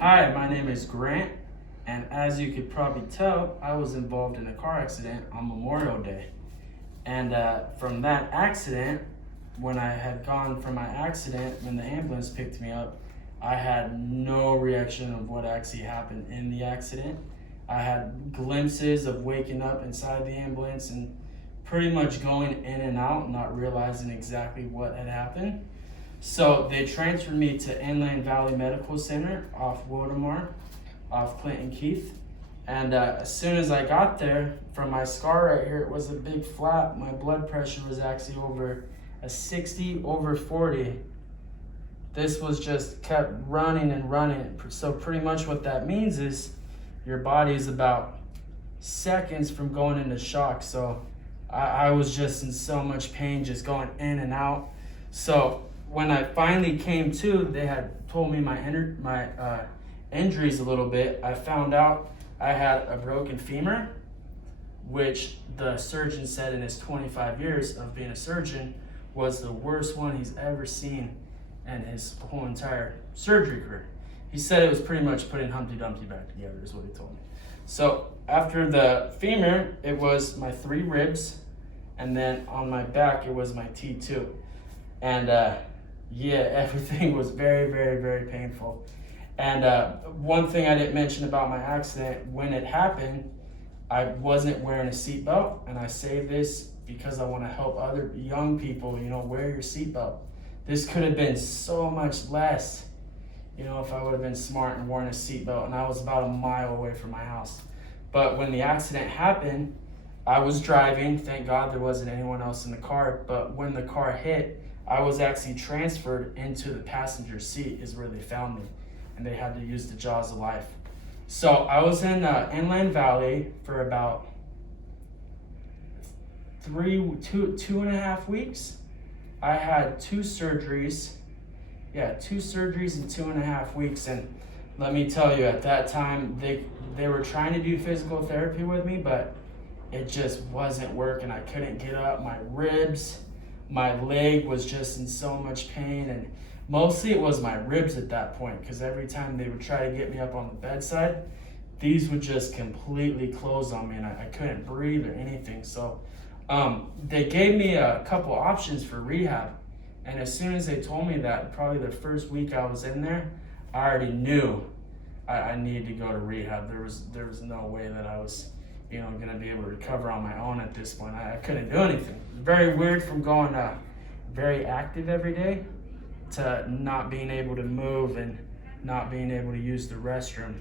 Hi, my name is Grant, and as you could probably tell, I was involved in a car accident on Memorial Day. And from that accident, when I had gone from my accident, when the ambulance picked me up, I had no reaction of what actually happened in the accident. I had glimpses of waking up inside the ambulance and pretty much going in and out, not realizing exactly what had happened. So they transferred me to Inland Valley Medical Center off Woodamar, off Clinton Keith. And as soon as I got there, from my scar right here, it was a big flap. My blood pressure was actually over a 60 over 40. This was just kept running and running. So pretty much what that means is your body is about seconds from going into shock. So I was just in so much pain, just going in and out. So when I finally came to, they had told me my injuries a little bit. I found out I had a broken femur, which the surgeon said in his 25 years of being a surgeon was the worst one he's ever seen in his whole entire surgery career. He said it was pretty much putting Humpty Dumpty back together is what he told me. So after the femur, it was my 3 ribs, and then on my back, it was my T2. And yeah, everything was very, very, very painful. And one thing I didn't mention about my accident, when it happened, I wasn't wearing a seatbelt, and I say this because I want to help other young people, wear your seatbelt. This could have been so much less, if I would have been smart and worn a seatbelt, and I was about a mile away from my house. But when the accident happened, I was driving, thank God there wasn't anyone else in the car, but when the car hit, I was actually transferred into the passenger seat is where they found me, and they had to use the jaws of life. So I was in Inland Valley for about 2.5 weeks. I had 2 surgeries. 2 surgeries in 2.5 weeks. And let me tell you, at that time, they were trying to do physical therapy with me, but it just wasn't working. I couldn't get up. My ribs, my leg was just in so much pain, and mostly it was my ribs at that point, because every time they would try to get me up on the bedside, these would just completely close on me, and I couldn't breathe or anything. So they gave me a couple options for rehab, and as soon as they told me that, probably the first week I was in there, I already knew I needed to go to rehab. There was no way that I was going to be able to recover on my own at this point. I couldn't do anything. Very weird from going very active every day to not being able to move and not being able to use the restroom.